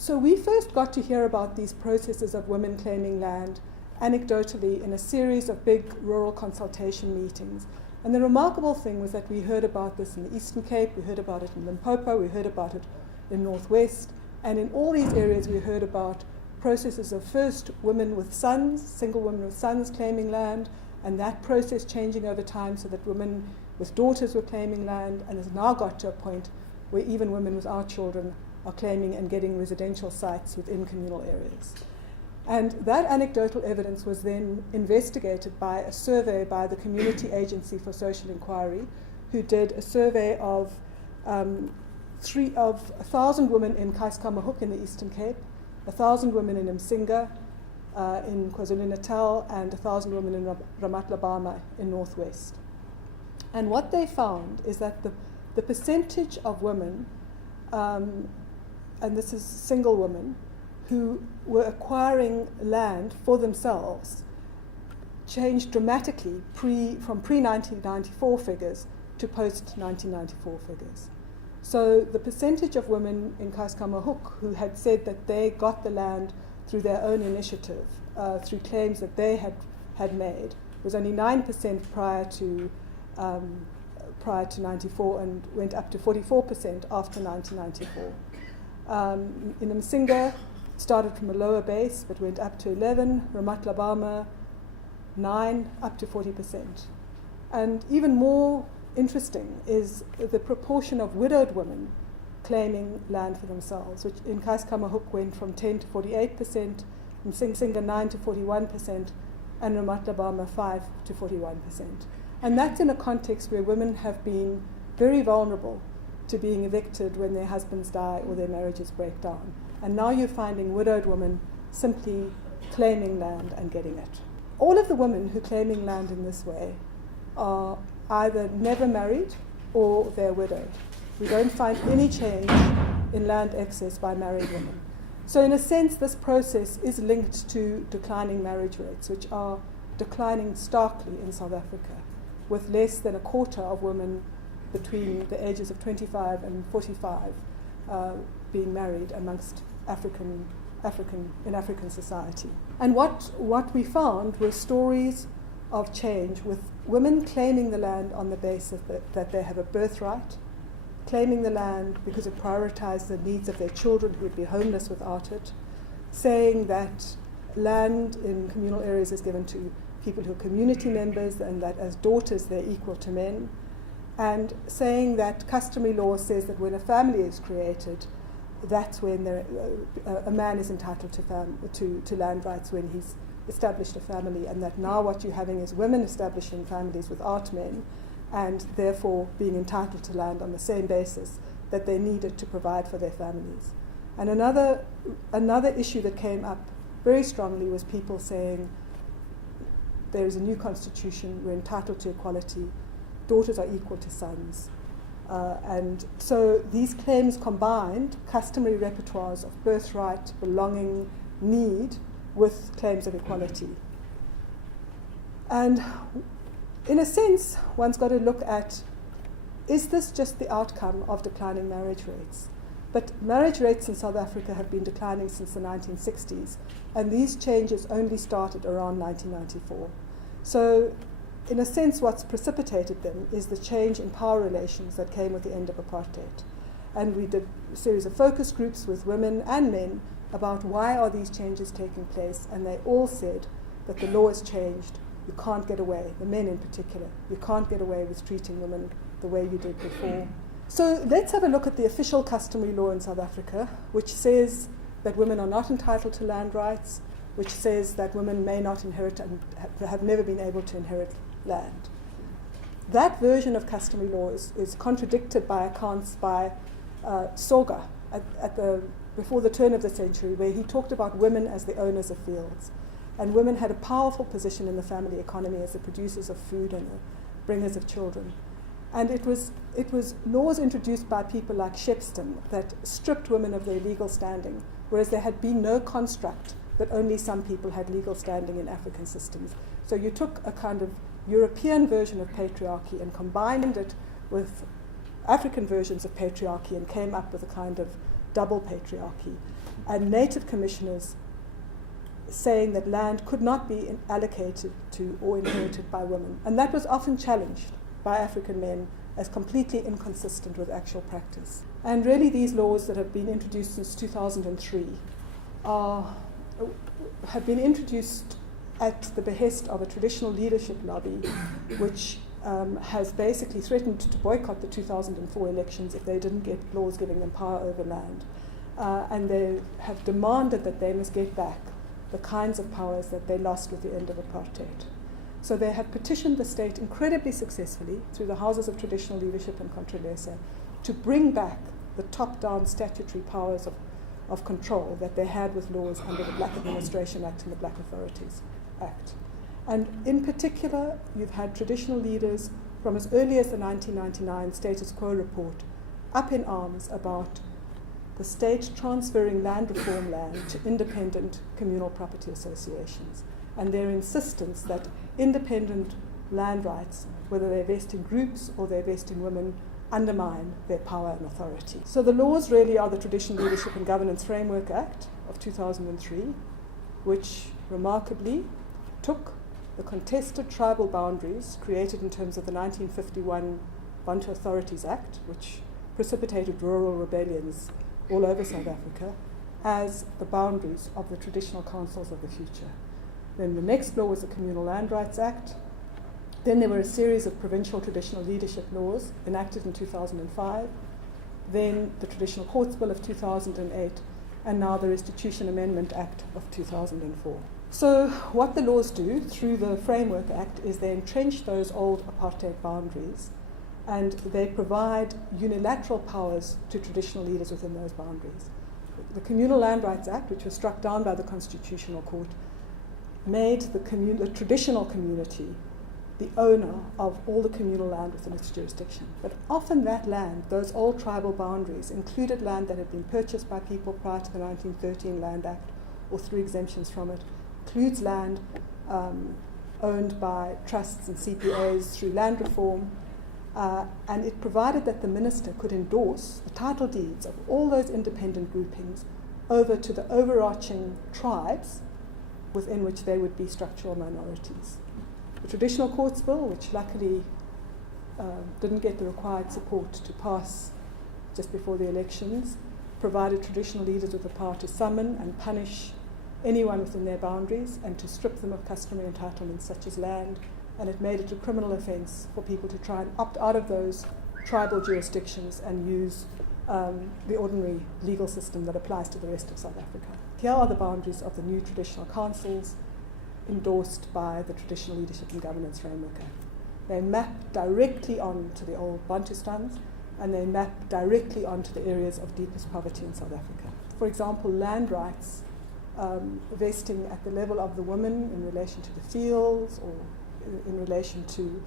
So we first got to hear about these processes of women claiming land anecdotally in a series of big rural consultation meetings. And the remarkable thing was that we heard about this in the Eastern Cape, we heard about it in Limpopo, we heard about it in Northwest, and in all these areas we heard about processes of first women with sons, single women with sons claiming land, and that process changing over time so that women with daughters were claiming land, and has now got to a point where even women without children are claiming and getting residential sites within communal areas. And that anecdotal evidence was then investigated by a survey by the Community Agency for Social Inquiry, who did a survey of 1,000 women in Kaiskamahuk in the Eastern Cape, 1,000 women in Msinga in KwaZulu-Natal, and 1,000 women in Ramatlabama in Northwest. And what they found is that the percentage of women, and this is single women, who were acquiring land for themselves changed dramatically from pre-1994 figures to post-1994 figures. So the percentage of women in Kaiskamahuk who had said that they got the land through their own initiative, through claims that they had made, was only 9% prior to 94 and went up to 44% after 1994. In Msinga, started from a lower base but went up to 11, Ramatlabama 9, up to 40%. And even more interesting is the proportion of widowed women claiming land for themselves, which in Kaiskamahuk went from 10 to 48%, in Msinga 9 to 41%, and Ramatlabama 5 to 41%. And that's in a context where women have been very vulnerable to being evicted when their husbands die or their marriages break down. And now you're finding widowed women simply claiming land and getting it. All of the women who are claiming land in this way are either never married or they're widowed. We don't find any change in land excess by married women. So in a sense, this process is linked to declining marriage rates, which are declining starkly in South Africa, with less than a quarter of women between the ages of 25 and 45 being married amongst African society. And what we found were stories of change with women claiming the land on the basis that they have a birthright, claiming the land because it prioritized the needs of their children who would be homeless without it, saying that land in communal areas is given to people who are community members and that as daughters they're equal to men, and saying that customary law says that when a family is created, that's when a man is entitled to land rights when he's established a family, and that now what you're having is women establishing families without men and therefore being entitled to land on the same basis that they needed to provide for their families. And another issue that came up very strongly was people saying there is a new constitution, we're entitled to equality, daughters are equal to sons. And so these claims combined customary repertoires of birthright, belonging, need, with claims of equality. And in a sense, one's got to look at, is this just the outcome of declining marriage rates? But marriage rates in South Africa have been declining since the 1960s, and these changes only started around 1994. So in a sense, what's precipitated them is the change in power relations that came with the end of apartheid. And we did a series of focus groups with women and men about why are these changes taking place, and they all said that the law has changed. You can't get away, the men in particular, you can't get away with treating women the way you did before. So let's have a look at the official customary law in South Africa, which says that women are not entitled to land rights, which says that women may not inherit and have never been able to inherit land. That version of customary law is contradicted by accounts by Soga before the turn of the century, where he talked about women as the owners of fields. And women had a powerful position in the family economy as the producers of food and the bringers of children. And it was laws introduced by people like Shepstone that stripped women of their legal standing, whereas there had been no construct that only some people had legal standing in African systems. So you took a kind of European version of patriarchy and combined it with African versions of patriarchy and came up with a kind of double patriarchy, and native commissioners saying that land could not be allocated to or inherited by women. And that was often challenged by African men as completely inconsistent with actual practice. And really these laws that have been introduced since 2003 have been introduced at the behest of a traditional leadership lobby which has basically threatened to boycott the 2004 elections if they didn't get laws giving them power over land. And they have demanded that they must get back the kinds of powers that they lost with the end of apartheid. So they have petitioned the state incredibly successfully through the Houses of Traditional Leadership and Controlesa to bring back the top-down statutory powers of control that they had with laws under the Black Administration Act and the Black Authorities Act. And in particular, you've had traditional leaders from as early as the 1999 Status Quo report up in arms about the state transferring land reform land to independent communal property associations, and their insistence that independent land rights, whether they vest in groups or they vest in women, undermine their power and authority. So the laws really are the Traditional Leadership and Governance Framework Act of 2003, which remarkably took the contested tribal boundaries created in terms of the 1951 Bantu Authorities Act, which precipitated rural rebellions all over South Africa, as the boundaries of the traditional councils of the future. Then the next law was the Communal Land Rights Act. Then there were a series of provincial traditional leadership laws enacted in 2005. Then the Traditional Courts Bill of 2008, and now the Restitution Amendment Act of 2004. So what the laws do through the Framework Act is they entrench those old apartheid boundaries, and they provide unilateral powers to traditional leaders within those boundaries. The Communal Land Rights Act, which was struck down by the Constitutional Court, made the traditional community the owner of all the communal land within its jurisdiction. But often that land, those old tribal boundaries, included land that had been purchased by people prior to the 1913 Land Act or through exemptions from it, includes land owned by trusts and CPAs through land reform, and it provided that the minister could endorse the title deeds of all those independent groupings over to the overarching tribes within which they would be structural minorities. The Traditional Courts Bill, which luckily didn't get the required support to pass just before the elections, provided traditional leaders with the power to summon and punish anyone within their boundaries and to strip them of customary entitlements such as land, and it made it a criminal offence for people to try and opt out of those tribal jurisdictions and use the ordinary legal system that applies to the rest of South Africa. Here are the boundaries of the new traditional councils endorsed by the Traditional Leadership and Governance Framework Act. They map directly onto the old Bantustans, and they map directly onto the areas of deepest poverty in South Africa. For example, land rights vesting at the level of the women in relation to the fields or in relation to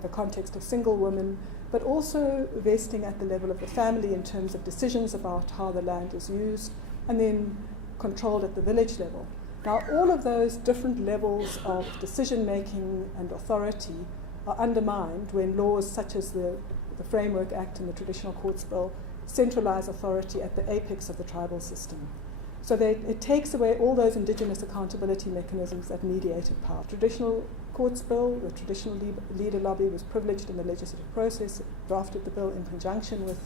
the context of single women, but also vesting at the level of the family in terms of decisions about how the land is used, and then controlled at the village level. Now, all of those different levels of decision-making and authority are undermined when laws such as the Framework Act and the Traditional Courts Bill centralize authority at the apex of the tribal system. So it takes away all those indigenous accountability mechanisms that mediated power. Traditional Courts Bill, the traditional leader lobby was privileged in the legislative process, it drafted the bill in conjunction with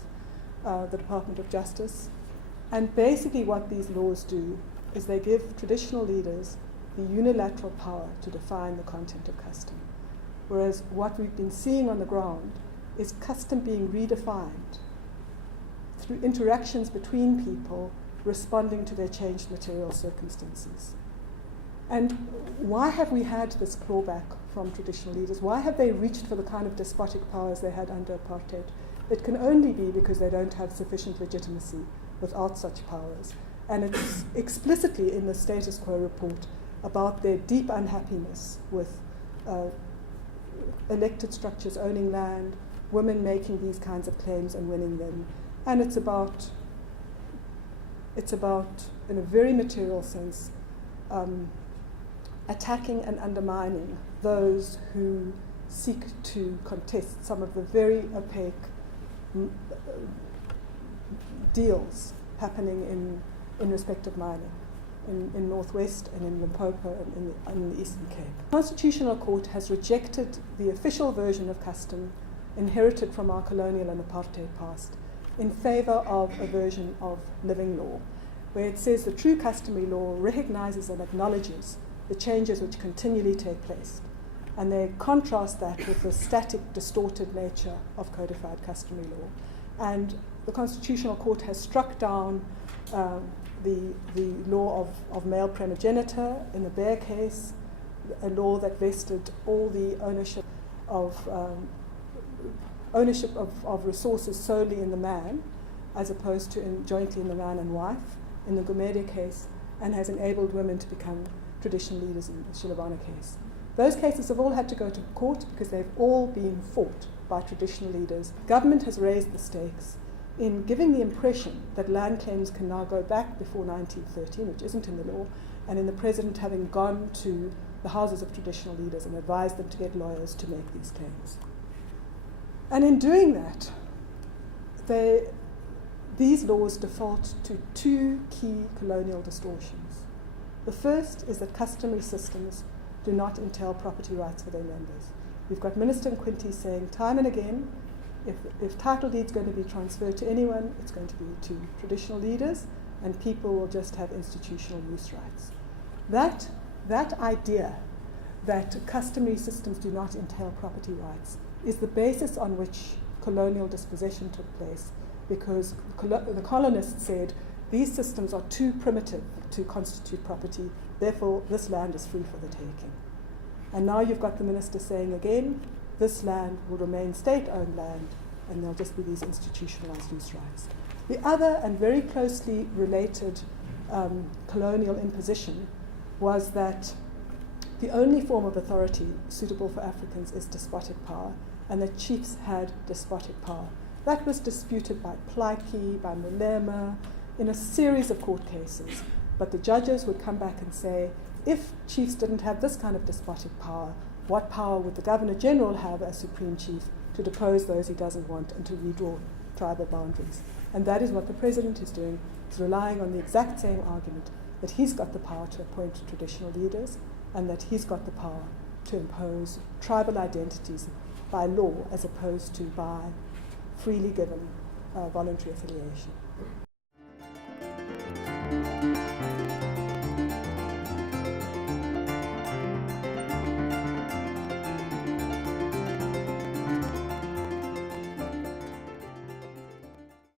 the Department of Justice. And basically what these laws do is they give traditional leaders the unilateral power to define the content of custom. Whereas what we've been seeing on the ground is custom being redefined through interactions between people responding to their changed material circumstances. And why have we had this clawback from traditional leaders? Why have they reached for the kind of despotic powers they had under apartheid? It can only be because they don't have sufficient legitimacy without such powers. And it's explicitly in the Status Quo report about their deep unhappiness with elected structures owning land, women making these kinds of claims and winning them. And it's about, in a very material sense, attacking and undermining those who seek to contest some of the very opaque deals happening in respect of mining in Northwest and in Limpopo and in the Eastern Cape. The Constitutional Court has rejected the official version of custom inherited from our colonial and apartheid past in favour of a version of living law, where it says the true customary law recognizes and acknowledges the changes which continually take place. And they contrast that with the static, distorted nature of codified customary law. And the Constitutional Court has struck down the law of male primogeniture in the Bear case, a law that vested all the ownership of resources solely in the man, as opposed to jointly in the man and wife in the Gumede case, and has enabled women to become traditional leaders in the Shilabana case. Those cases have all had to go to court because they've all been fought by traditional leaders. Government has raised the stakes in giving the impression that land claims can now go back before 1913, which isn't in the law, and in the president having gone to the houses of traditional leaders and advised them to get lawyers to make these claims. And in doing that, these laws default to two key colonial distortions. The first is that customary systems do not entail property rights for their members. We've got Minister Nkwinti saying time and again, if title deed's going to be transferred to anyone, it's going to be to traditional leaders, and people will just have institutional use rights. That idea that customary systems do not entail property rights is the basis on which colonial dispossession took place, because the colonists said these systems are too primitive to constitute property, therefore this land is free for the taking. And now you've got the minister saying again, this land will remain state-owned land, and there'll just be these institutionalized use rights. The other and very closely related colonial imposition was that the only form of authority suitable for Africans is despotic power, and that chiefs had despotic power. That was disputed by Plaiki, by Mulema, in a series of court cases. But the judges would come back and say, if chiefs didn't have this kind of despotic power, what power would the Governor-General have as Supreme Chief to depose those he doesn't want and to redraw tribal boundaries? And that is what the President is doing. He's relying on the exact same argument, that he's got the power to appoint traditional leaders and that he's got the power to impose tribal identities by law as opposed to by freely given voluntary affiliation.